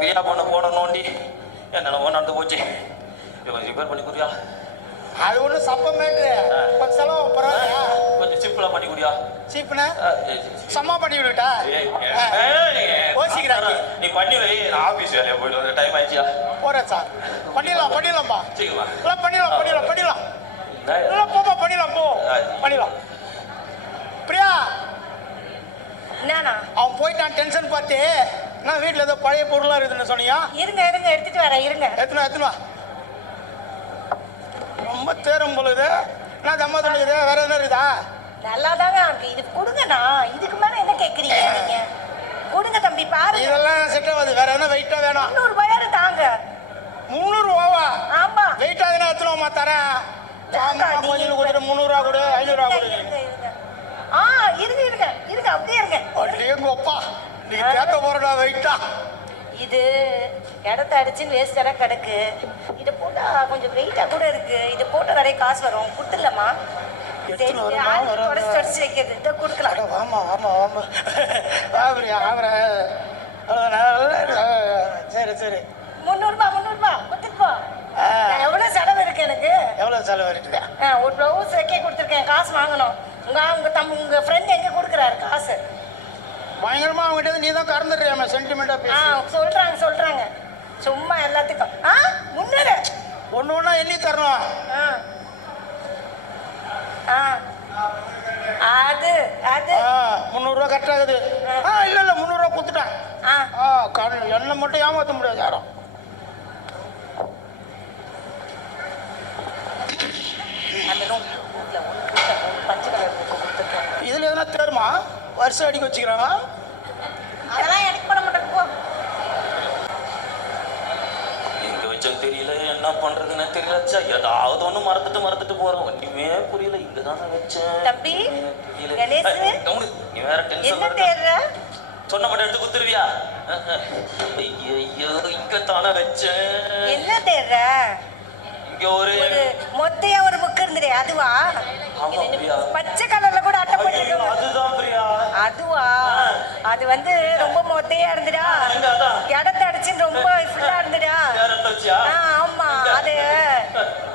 பிரியா பொண்ணு போன நோண்டி என்னென்னவோ நடந்து போச்சு. கொஞ்சம் ரிப்பேர் பண்ணி கொடுயா அது ஒன்றும் சப்பம் மேட்ரு. கொஞ்சம் செலவு பரவாயில்லையா? கொஞ்சம் சிம்பிளா பண்ணி கொடுயா சரி. சம்மா பண்ணி விடுட்டா யோசிக்கிறாங்க. நீ பண்ணி வை. நான் ஆபீஸ் வேலையா போயிட்டு டைம் ஆயிடுச்சியா? போறேன் சார் பண்ணிடலாம் பண்ணிடலாம்ப்பா எல்லாம் பண்ணிடலாம் பண்ணிடலாம் பண்ணிடலாம். எல்லாம் போப்பா பண்ணிடலாம் போ. பண்ணிடலாம். பிரியா. என்னண்ணா? அவன் போயிட்டான் டென்ஷன் பார்த்து. நான் வீட்டில் ஏதோ பழைய பொருளாக இருக்குதுன்னு சொன்னியா? இருங்க இருங்க எடுத்துட்டு வரேன் இருங்க. எத்தனை எத்தனை ரொம்ப தேரம் பொழுது நான் தம்மா சொல்லுது வேற என்ன இருக்குதா? நல்லா தாங்க இருக்கு. இது கொடுங்கண்ணா. இதுக்கு மேல என்ன கேக்குறீங்க நீங்க? கொடுங்க தம்பி பாருங்க. இதெல்லாம் செட் ஆகாது. வேற என்ன வெயிட்டா வேணும். முந்நூறு ரூபாயாரு தாங்க. முந்நூறுவாவா ஆமா. வெயிட் ஆகுதுன்னா எத்தனை தரேன். கொஞ்சம் கொடுத்துட்டு முந்நூறுவா கொடு ஐநூறுவா கொடு. ஆ இருங்க இருங்க. இருங்க அப்படியே இருங்க. அடேங்கப்பா நீ கேட்க போறடா வெயிட்டா. இது இடத்த அடிச்சுன்னு வேஸ்டரா கிடக்கு இதை போட்டா கொஞ்சம் வெயிட்டா கூட இருக்கு. இதை போட்டா நிறைய காசு வரும். வராதா? தொடச்சு வைக்கிறது. இதை கொடுக்கலாம். வாமா வாபரியா ஆவற சரி சரி. முந்நூறுபா முந்நூறுபா. கொடுத்துட்டு போ. ஆ. நான் எவ்வளவு செலவு இருக்கு எனக்கு? எவ்வளோ செலவு இருக்குதா ஒரு ப்ளவுஸ் வைக்க கொடுத்துருக்கேன். காசு வாங்கணும். உங்க உங்க தம் உங்க ஃப்ரெண்ட் எங்க கொடுக்குறாரு காசு? பயங்கரமா அவங்ககிட்ட நீ தான் கறந்துடுறியாம சென்டிமெண்டா ஆ பேசி. சொல்றாங்க சொல்றாங்க. சும்மா எல்லாத்துக்கும். ஆ முன்னூறு ஒன்று ஒன்றா எண்ணி தரணும். ஆ. ஆ. அது அது. ஆ முந்நூறுரூவா கரெக்டாகுது ஆ. இல்லை இல்லை முந்நூறுரூவா கொடுத்துட்டேன். ஆ. ஆ காரணம் என்னை மட்டும் ஏமாற்ற முடியாது யாரும் அந்த நோட் நோட்ல ஒன்று கொடுத்தேன் ஒன்று பச்சை கலர் புக்கு கொடுத்துருக்கேன் இதில் எதனா தேருமா வருஷம் அடிக்க வச்சுக்கிறாங்க அதெல்லாம் எனக்கு பண்ண மாட்டேன் போ. எங்க வச்சோம் தெரியல என்ன பண்றதுன்னு தெரியல. ச்சே, ஏதாவது ஒண்ணு மறந்துட்டு மறந்துட்டு போறோம். ஒண்ணுமே புரியல. இங்க தானே வச்சேன். தம்பி, நீ வேற டென்ஷன் சொன்ன மட்டும் எடுத்து குத்துருவியா? ஐயோ இங்க தானே வச்சேன். என்ன தேடுற? இங்க ஒரு மொத்தையா ஒரு புக் இருந்துடே அதுவா? பச்சை கலர்ல கூட அட்டை ஐயோ, போட்டுருக்கு அதுதான் பிரியா அதுவா அது வந்து ரொம்ப மொத்தையா இருந்துடா எங்க அதான்? இடத்த அடிச்சு ரொம்ப ஃபுல்லா இருந்துடா வேற இடத்துல வச்சியா ஆ, ஆமா அது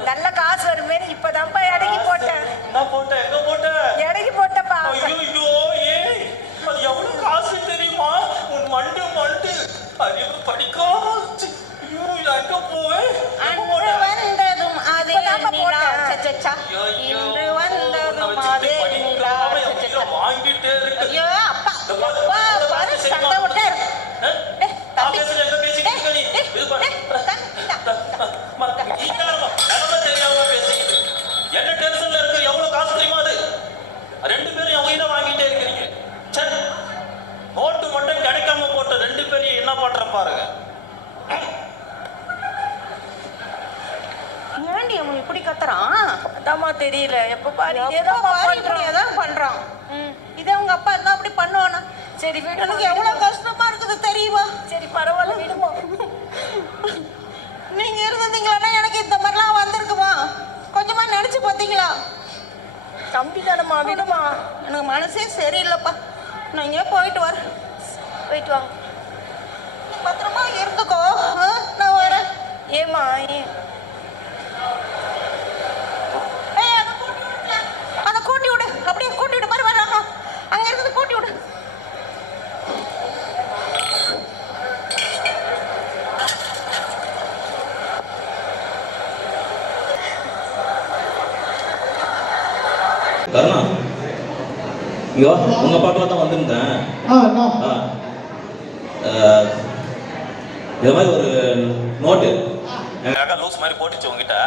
நல்ல காசு வருமேனு இப்பதான்ப்பா இறங்கி போட்டேன் என்ன போட்ட எங்க போட்ட இறங்கி போட்டப்பா ஐயோ ஏய் அது எவ்வளவு காசு தெரியுமா உன் மண்டு மண்டு அறிவு படிக்காச்சு ஐயோ நான் எங்க போவேன் எங்க அன்று போட்டேன்? வந்ததும் அதே இப்பதான்ப்பா நிலா போட்டேன். சச்சச்சா. ஐயோ, இன்று உன்னை வந்ததும் வச்சுட்டு அதே நிலா படிக்காம என் சச்சச்சா. உயிரை வாங்கிட்டே இருக்கு ஐயோ அப்பா அப்பா பாரு சண்டை? விட்டே இருக்கு. ஏன்டி அவன் இப்படி கத்துறான்? அதாம்மா தெரியல. எப்ப பாரு இதேதான் பாரு இப்படி பண்றான். ஏதாவது பண்றான். இதே உங்க அப்பா இருந்தா அப்படி பண்ணுவானா? சரி விடுமா எனக்கு எவ்வளவு கஷ்டமா இருக்குது தெரியுமா? சரி பரவாயில்ல விடுமா? நீங்க இருந்திருந்தீங்களா எனக்கு இந்த மாதிரிலாம் வந்திருக்குமா? கொஞ்சமா நினைச்சு பார்த்தீங்களா? தம்பி தானம்மா விடுமா? எனக்கு மனசே சரியில்லைப்பா. நான் இங்கே போயிட்டு வரேன். போயிட்டு வாங்க. பத்திரமா இருந்துக்கோ. நான் வரேன். ஏமா ஏன் ஏய், அதை கூட்டி விடுங்க. அதை கூட்டி விடு அப்படியே கூட்டி விடு பாரு வராங்க அங்க இருக்குது கூட்டி விடு கருணா ஐயோ உங்க பக்கத்துல தான் வந்திருந்தேன். இது மாதிரி ஒரு நோட்டு. எங்க அக்கா லூஸ் மாதிரி போட்டுச்சு உங்ககிட்ட.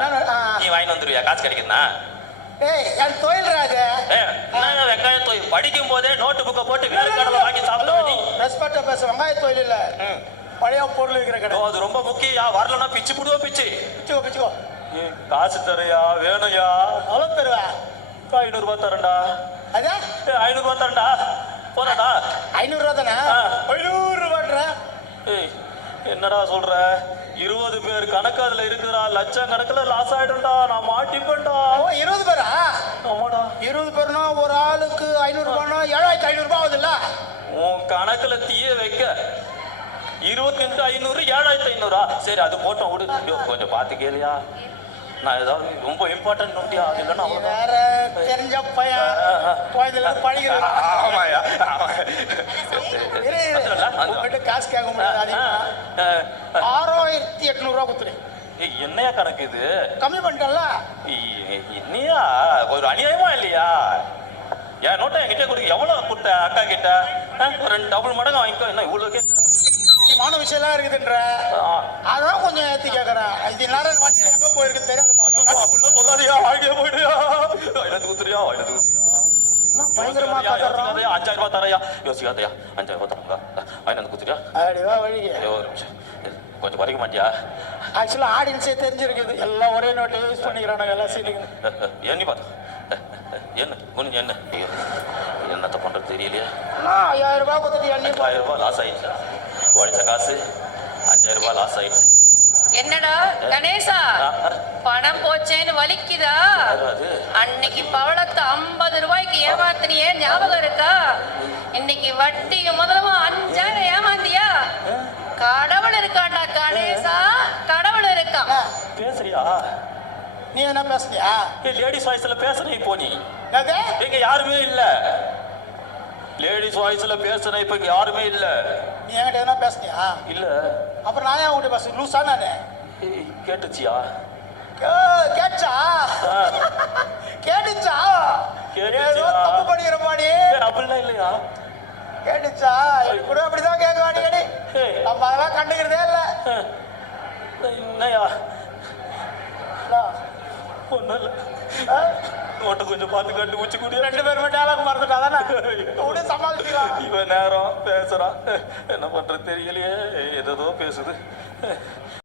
நீ வாங்கிட்டு வந்துருவியா? காசு கிடைக்குதுன்னா? ஏய் என் தொழில் ராஜ? ஏய், என்ன வெங்காயம் தோய் படிக்கும் போதே நோட்டு புக்கை போட்டு வேறு கடலை வாங்கி சாப்பிட நீ ரெஸ்பெக்டா பேச. வெங்காய தொழில் இல்ல. பழைய பொருள் இருக்கிற கடை. அது ரொம்ப முக்கியம். வரலன்னா பிச்சு புடுவோம் பிச்சு. பிச்சுக்கோ பிச்சுக்கோ. காசு தரையா வேணும்யா? எவ்வளோ தருவா? ஐநூறு ரூபாய் தரேன்டா. அதா? ஏய், ஐநூறு ரூபாய் தரேன்டா போதாடா ஐநூறுரூவா தானே ஆ. ஐநூறுரூவான்ற ஏய் என்னடா சொல்ற? இருபது பேர் கணக்கு அதுல இருக்குதுடா. லட்சம் கணக்குல லாஸ் ஆயிடும்டா. நான் மாட்டிப்பேன்டா. இருபது பேரா? ஆமாடா. இருபது பேர்னா ஒரு ஆளுக்கு ஐநூறுரூபானா ஏழாயிரத்தி ஐநூறுரூபா ஆகுதுல்ல? உன் கணக்குல தீய வைக்க. இருபத்தெட்டு ஐநூறு ஏழாயிரத்தி ஐநூறா? சரி அது போட்டோம் விடு. கொஞ்சம் பார்த்து கேளியா. நான் ஏதாவது ரொம்ப இம்பார்ட்டன்ட் நோட்டியா அது இல்லைன்னா. வேற தெரிஞ்ச பையன் குழந்தைல பழகிறான் ஆமாயா. உங்ககிட்ட காசு கேட்க முடியாது. ஆறாயிரத்தி எட்நூறுவா கொடுத்துரு. என்னையா கணக்கு இது? கம்மி பண்ணிட்டல என்னையா? ஒரு அநியாயமா இல்லையா? என் நோட்டை என்கிட்ட கொடுக்க எவ்வளவு கொடுத்த அக்கா கிட்ட? ஒரு ரெண்டு டபுள் மடங்கு வாங்கிக்கோ. என்ன இவ்வளவு கேட்குற முக்கியமான விஷயம்லாம் இருக்குதுன்ற. அதான் கொஞ்சம் ஏத்தி கேட்கறேன் இது நேரம் வண்டி எங்க போயிருக்கு தெரியாது. அப்படிலாம் சொல்லாதயா. வாழ்க்கைய போயிடுயா. ஐநூத்தி குத்துறியா குத்துறியா. பயங்கரமா அஞ்சாயிரம் ரூபாய் தரையா யோசிக்காதயா. அஞ்சாயிரம் ரூபாய் தரங்க ஐநூத்தி குத்துறியா. அப்படிவா வழிக்கு. ஒரு நிமிஷம். கொஞ்சம் குறைக்க மாட்டியா? ஆக்சுவலா ஆடியன்ஸே தெரிஞ்சிருக்குது. எல்லாம் ஒரே நோட்டை யூஸ் பண்ணிக்கிறானுங்க எல்லாம் சீனுக்கு எண்ணி பார்த்தா என்ன கொஞ்சம் என்ன என்னத்த பண்றது தெரியலையே. ஐயாயிரம் ரூபாய் கொடுத்துட்டு அஞ்சாயிரம் ரூபாய் லாஸ் ஆயிடுச்சு. உழைச்ச காசு? அஞ்சாயிரம் ரூபாய் லாஸ் ஆயிடுச்சு. என்னடா கணேசா? பணம் போச்சேன்னு வலிக்குதா? அன்னைக்கு பவளத்தை ஐம்பது ரூபாய்க்கு ஏமாத்தினியே ஞாபகம் இருக்கா? இன்னைக்கு வட்டிக்கு முதலமா அஞ்சாயிரம் ஏமாந்தியா? கடவுள் இருக்காண்டா கணேசா. கடவுள் இருக்கான் பேசுறியா? நீ என்ன பேசுனியா ஏய் லேடிஸ் வாய்ஸ்ல பேசுறேன் இப்போ நீ? இங்க யாருமே இல்ல. லேடிஸ் வாய்ஸ்ல பேசுறேன் இப்ப இங்க யாருமே இல்ல. நீ என்கிட்ட எதனா பேசுனியா? இல்ல. அப்புறம் நான் ஏன் உங்ககிட்ட பேச லூசா நானு. கேட்டுச்சியா? ஏய், கேட்டுச்சா? ஆ. கேட்டுச்சா? கேட்டுச்சா? ஏதோ தப்பு பண்ணிக்கிற மாடி ஏய், அப்படிலாம் இல்லையா? கேட்டுச்சா? கூட அப்படிதான் கேட்க ஏய். நம்ம அதெல்லாம் கண்டுக்கிறதே இல்ல. என்னையா. ஒண்ணும் இல்ல? நோட்டை கொஞ்சம் பார்த்து கண்டுபிடிச்சு கூடிய ரெண்டு பேருமே டேலாக் மறந்துட்டா தானே? சமாளிக்கலாம் இவன் நேரம் பேசுறான். என்ன பண்றது தெரியலையே. ஏதோ பேசுது.